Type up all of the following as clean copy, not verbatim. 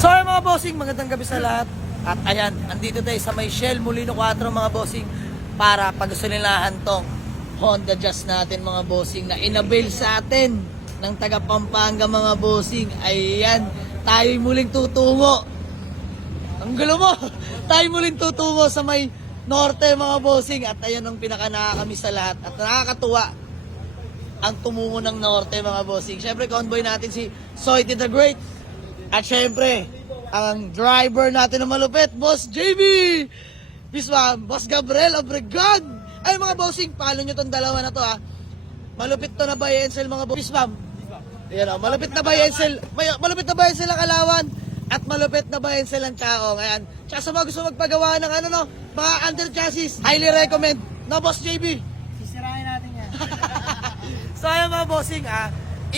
So ay mga bossing, magandang gabi sa lahat. At ayan, andito tayo sa may Shell Molino 4 mga bossing para pagsulilahan tong Honda Jazz natin mga bossing na inabil sa atin ng taga Pampanga mga bossing. Ayan, tayo muling tutungo. Ang gulo mo! Tayo muling tutungo sa may norte mga bossing. At ayan ang pinaka-nakakamiss sa lahat. At nakakatuwa ang tumungo ng norte mga bossing. Siyempre convoy natin si Soity the Great. At syempre, ang driver natin na malupit, Boss JB! Biswam, Boss Gabriel Obregon! Ay mga bossing, follow nyo tong dalawa na to ha. Malupit to na buy and sell mga bossing. Biswam, ayan o, malupit na buy and sell. Malupit na buy and sell ang Kalawan. At malupit na buy and sell ang Chaong. Ayan. Tsaka sa mga gusto magpagawa ng ano no, mga under chassis, highly recommend. No, Boss JB? Sisirahin natin yan. So ayan mga bossing,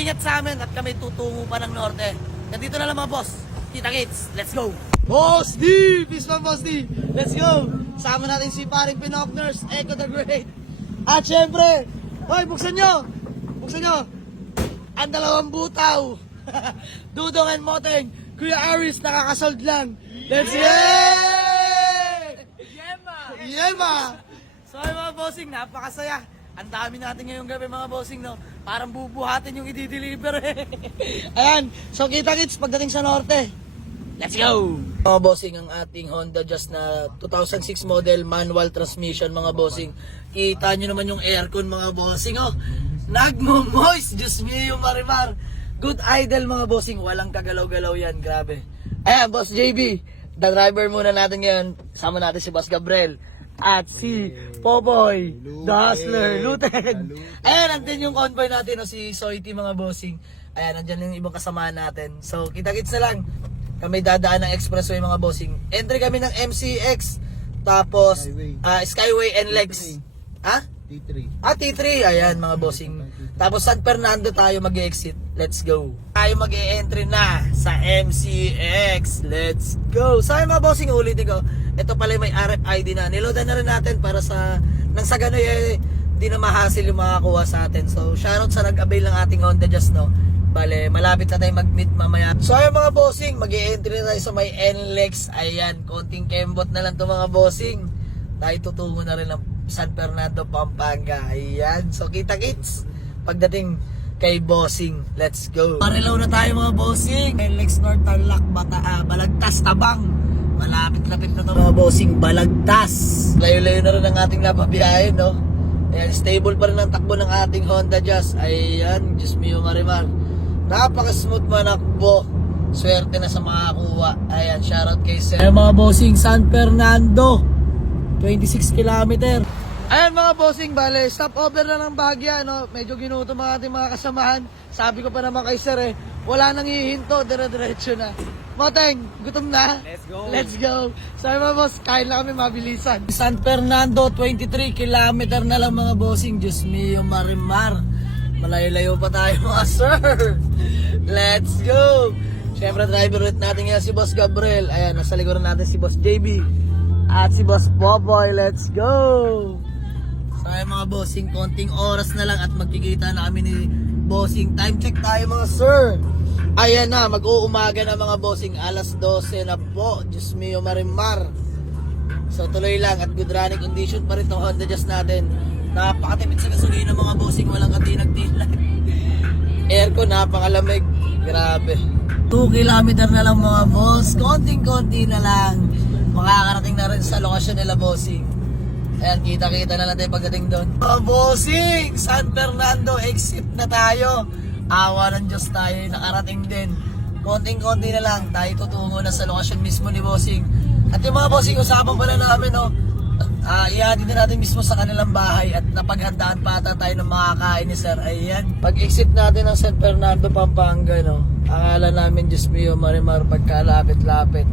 ingat sa amin at kami tutungo pa ng norte. Nandito na lang mga boss. Kita kits, let's go! Boss D! Peace man Boss D! Let's go! Sama natin si paring Pinokners, Echo the Great. At syempre, hoy, buksan nyo! Buksan nyo! Ang dalawang butaw! Dudong and Moteng, Kuya Aris, nakakasold lang. Let's go! Yema! Yema! So ay mga bossing, napakasaya. Ang dami natin ngayong gabi mga bossing, no? Parang bubuhatin yung i-deliver eh. Ayan, so kita kits pagdating sa norte. Let's go! Mga bossing, ang ating Honda Jazz na 2006 model manual transmission mga bossing. Kita nyo naman yung aircon mga bossing, oh. Nagmo-moist, Diyos mio yung marimar. Good idle mga bossing, walang kagalaw-galaw yan, grabe. Ayan, Boss JB, the driver muna natin ngayon. Sama natin si Boss Gabriel. At si Popoy, the hustler, Luten. Ayan, nandun yung convoy natin, no, si Soity mga bossing. Ayan, nandyan yung ibang kasamaan natin. So, kita-kits na lang. Kami dadaan ng expressway mga bossing. Entry kami ng MCX. Tapos, Skyway and Legs. Ha? T3. T3. Ayan mga bossing. Tapos San Fernando tayo mag-exit. Let's go. Tayo mag-e-entry na sa MCX. Let's go. So ay mga bossing, ulitin ko. Ito pala may RFID na. Niloadan na rin natin para sa nang sa gano'n eh, hindi na mahasil yung makakuha sa atin. So shoutout sa nag-avail ng ating Honda Jazz, no. Bale, malapit na tayo mag-meet mamaya. So ay mga bossing, mag-e-entry na tayo sa may NLEX. Ayan, konting kembot na lang to mga bossing. Tayo tutungo na rin ng San Fernando, Pampanga. Ayan, so kita-kits pagdating kay bossing. Let's go. Marilaw na tayo mga bossing. NLEX North Tarlac, Balagtas, Tabang. Malapit-lapit na to mga bossing. Balagtas. Layo-layo na rin ang ating napabiyahin, no. Ayan, stable pa rin ang takbo ng ating Honda Jazz. Ayan, Diyos mio marimar. Napaka-smooth manakbo. Swerte na sa makakuha. Ayan, shoutout kay Sir. Ayan mga bossing, San Fernando. 26 kilometer. Ayan mga bossing, bale, stop over na ng Bahagya, no? Medyo ginutom ang ating mga kasamahan. Sabi ko pa naman kay Sir eh, wala nang hihinto, dire-diretso na. Moteng, gutom na? Let's go! Let's go! Sabi mga boss, kain lang kami mabilisan. San Fernando, 23 kilometer na lang mga bossing. Diyos mio marimar. Malayo-layo pa tayo mga sir. Let's go! Siyempre driver ulit natin ngayon si Boss Gabriel. Ayan, nasa likuran natin si Boss JB. At si Boss Popoy. Let's go! So ay mga bossing, konting oras na lang at magkikita na kami ni bossing. Time check tayo mga sir. Ayan na, mag-uumaga na mga bossing. Alas 12 na po. Diyos mio marimar. So tuloy lang at good running condition pa rin itong Honda Jazz natin. Napakatipid sa gasolina mga bossing. Walang katinag-tinag. Aircon napakalamig. Grabe. 2 kilometer na lang mga boss. Konting-konti na lang. Makakarating na rin sa lokasyon nila bossing. Ayan, kita-kita na lang tayo pagdating doon. Mga bossing, San Fernando, exit na tayo. Awa ng Diyos tayo, nakarating din. Konting-konti na lang, tayo tutungo na sa lokasyon mismo ni bossing. At yung mga bossing, usapan pala namin, no? Ihatid na natin mismo sa kanilang bahay at napaghandaan pa ata tayo ng makakain ni Sir. Ayan. Pag-exit natin ng San Fernando, Pampanga, no? Akala namin, Diyos mio marimar, pagkalapit-lapit.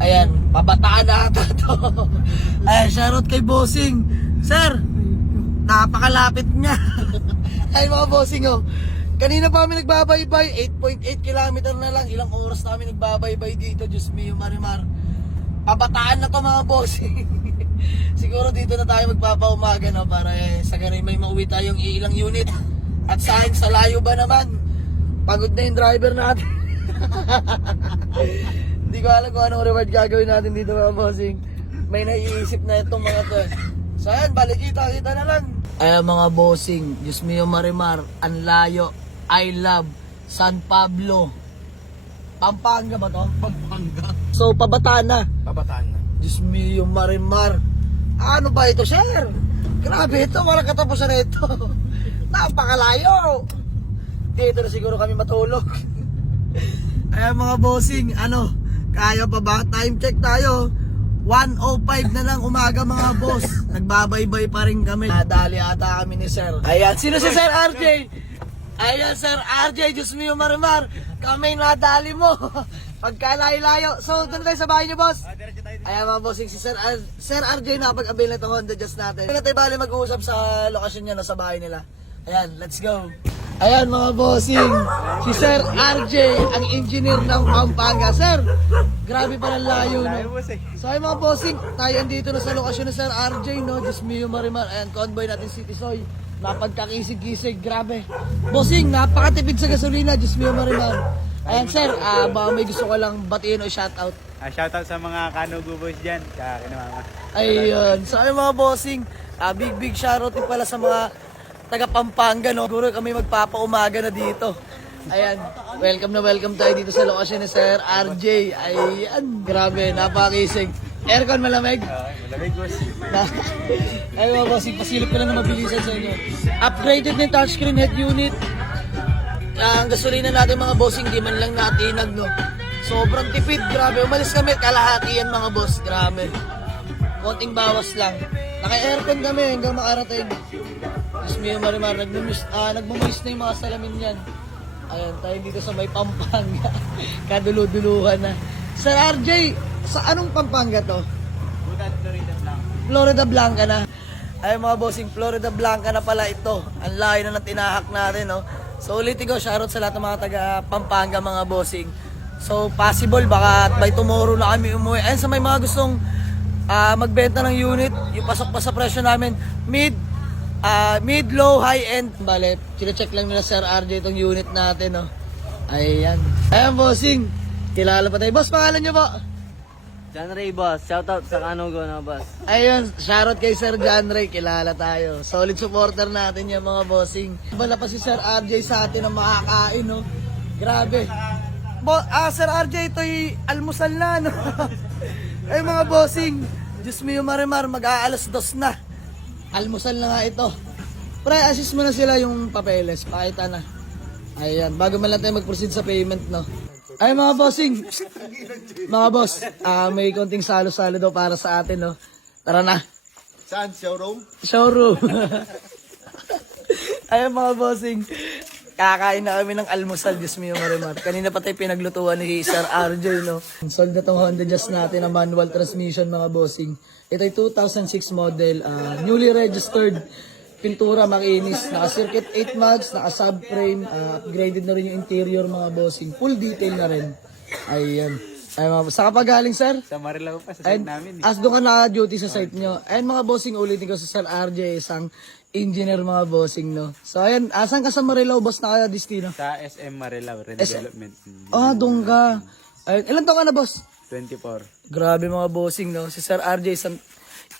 Ayan, pabataan na ata to. Ayan, shoutout kay bossing. Sir, napakalapit niya. Ay mga bossing, oh. Kanina pa kami nagbabaybay, 8.8 kilometer na lang. Ilang oras na kami nagbabaybay dito, Diyos mio marimar. Pabataan na to mga bossing. Siguro dito na tayo magpapaumaga, no, para sa ganun may mauwi tayong ilang unit. At saan sa layo ba naman? Pagod na yung driver natin. ko alam kung anong reward gagawin natin dito mga bossing. May naiisip na itong mga to. So ayan, balik kita na lang. Ayan mga bossing, Diyos mio Marimar, Anlayo, I Love, San Pablo. Pampanga ba to? Pampanga. So pabataan na. Pabataan na. Diyos mio Marimar. Ano ba ito, sir? Grabe ito, walang katapusan na ito. Napakalayo. Dito na siguro kami matulog. Ayan mga bossing, ano, kaya pa ba? Time check tayo. 1:05 na lang umaga mga boss. Nagbabaybay pa rin kami. Nadali ata kami ni sir. Ayan, sino si Sir RJ? Ayan, Sir RJ, Diyos mio Marimar. Kami nadali mo. Pagkalayo-layo. So, doon tayo sa bahay niyo, boss. Ayan mga bossing, si Sir RJ na pag-avail na itong Honda Jazz natin. Hindi na tayo bali mag-uusap sa lokasyon niya, no, sa bahay nila. Ayan, let's go. Ayan mga bossing, si Sir RJ, ang engineer ng Pampanga. Sir, grabe pa ng layo, no? So ay mga bossing, tayo andito na sa lokasyon ni Sir RJ, no? Diyos mio Marimar. Ayan, convoy natin City Soy. Napagkakisig-kisig, grabe. Bossing, napakatipid sa gasolina, Diyos mio Marimar. Ayan sir, baka may gusto ko lang batiin o shoutout. Shoutout sa mga Kanugo boys dyan, kaya kina mama. Ayun, so ay mga bossing, big shoutout din pala sa mga taga Pampanga, no? Siguro kami magpapaumaga na dito. Ayan, welcome tayo dito sa lokasyon ni Sir RJ. Ayan, grabe, napakisig. Aircon malamig? Malamig boss. Ay mga bossing, pasilip ko lang na mabilisan sa inyo. Upgraded na yung touchscreen head unit. Ang gasolina natin mga bossing, di man lang natinag, no? Sobrang tipid, grabe. Umalis kami, kalahati yan mga boss, grabe. Konting bawas lang. Naka-aircon kami hanggang makarating. Diyos mio Marimar, nagmumoist na yung mga salamin yan. Ayan, tayo dito sa may Pampanga. Kadulu-duluhan na. Sir RJ, sa anong Pampanga to? Florida Blanca. Florida Blanca na. Ay mga bossing, Florida Blanca na pala ito. Ang layo na tinahak natin, no? So ulitin ko, shoutout sa lahat ng mga taga Pampanga mga bossing. So possible, baka by tomorrow na kami umuwi. Ayun, sa may mga gustong magbenta ng unit, yung pasok pa sa presyo namin, mid, low, high end. Bale, chine-check lang nila Sir RJ itong unit natin, no? Ayan. Ayan bossing, kilala pa tayo. Boss, pangalan nyo po? John Ray boss, shoutout sa Kanugo na boss. Ayun, shoutout kay Sir John Ray, kilala tayo. Solid supporter natin yung mga bossing. Bala pa si Sir RJ sa atin ang makakain, no? Grabe. Sir RJ, ito'y almusal na, no? Ay mga bossing, Diyos mio Marimar, mag-aalas 2 na. Almusal na nga ito. Pre, assist mo na sila yung papeles, pakita na. Ayan, bago man lang tayo mag-proceed sa payment, no? Ay mga bossing, mga boss, may konting salo-salo daw para sa atin, no? Tara na. Saan? Showroom? Showroom. Ayan mga bossing, kakain na kami ng almusal, Diyos mio Marimar. Kanina pa tayo pinaglutuan ni Sir RJ, no? Sold na tong Honda Jazz natin na manual transmission, mga bossing. Ito ay 2006 model, newly registered. Pintura makinis, naka-circuit 8 mags, naka-subframe, upgraded na rin yung interior mga bossing. Full detail na rin. Ayan. Ay, saan ka pa galing, sir? Sa Marilao pa, sa site namin. As doon ka naka-duty sa site nyo. Ayan mga bossing, ulitin ko sa Sir RJ, isang engineer mga bossing, no? So ayan, asan ka sa Marilao, boss, naka-destino? Sa SM Marilao, redevelopment. Doon ka. Ayun, ilan taon ka na, boss? 24. Grabe mga bossing, no? Si Sir RJ, isang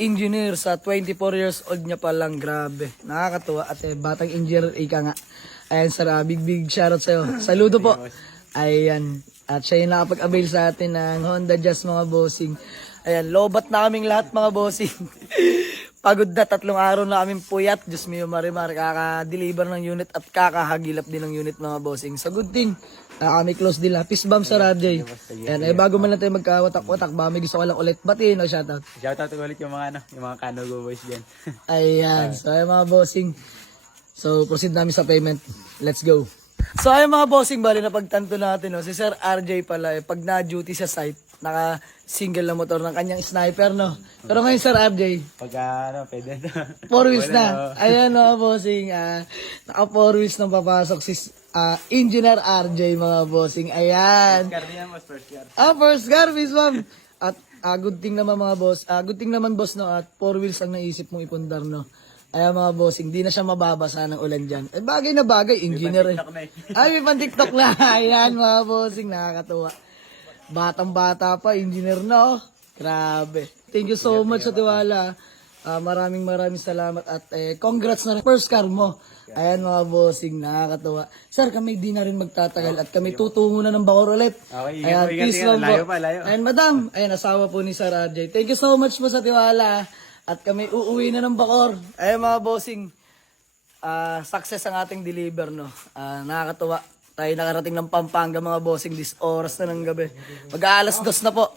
engineer sa 24 years old niya pa lang, grabe. Nakakatuwa at batang engineer, ika nga. Ayan sir, big shoutout sa'yo. Saludo po. Ayan. At siya yung nakapag-avail sa atin ng Honda Jazz mga bossing. Ayan, lobat na kaming lahat mga bossing. Pagod na, 3 araw na kaming puyat. Diyos mio Marimar, kaka-deliver ng unit at kakahagilap din ng unit mga bossing. So good thing, kami close din lang. Peace bomb sa RJ. Ayan, bago man lang tayo magkawatak-watak, baka may gusto ko lang ulit batiin o shoutout. Shoutout ulit yung mga Kanugo boys dyan. Ayan, so ayan mga bossing. So proceed namin sa payment. Let's go. So ayan mga bossing, bali na pagtanto natin, no? Si Sir RJ pala, pag na-duty sa site, naka-single na motor ng kanyang sniper, no? Pero ngayon Sir RJ, Pwede na. 4 wheels na. Ayan mga bossing, naka 4 wheels na papasok si Engineer RJ mga bossing. Ayan. First car. First car, Miss Ma'am. At good thing naman mga boss. Good thing naman boss, no? At 4 wheels ang naisip mong ipundar, no? Ayan mga bossing, di na siya mababasa ng ulan dyan. Bagay na bagay, engineer. Ay, may pan-TikTok na. Ayan mga bossing, nakakatuwa. Batang-bata pa, engineer na oh. Grabe. Thank you so much sa tiwala. Maraming salamat at congrats na rin. First car mo. Ayan mga bossing, nakakatawa. Sir, kami di na rin magtatagal at kami tutungo na ng Bacoor ulit. Okay, Ayan, ingat, peace ingat. lang po. Layo pa, layo. Ayan, madam. Ayan, asawa po ni Sir RJ. Thank you so much po sa tiwala. At kami uuwi na ng Bacoor. Ayan mga bossing, success ang ating deliver, no? Nakakatawa. Tayo nakarating ng Pampanga mga bossing this oras na ng gabi. Mag-aalas 2 na po.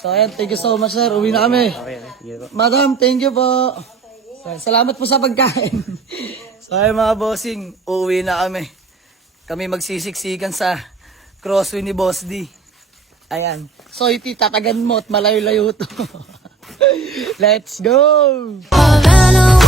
So ayan, thank you so much sir. Uwi na kami. Okay. Sige po. Madam, thank you po. Salamat po sa pagkain. So ayan mga bossing, uuwi na kami. Kami magsisiksikan sa crossway ni Boss D. Ayan. So iti, tatagan mo at malayo-layo to. Let's go! Havana,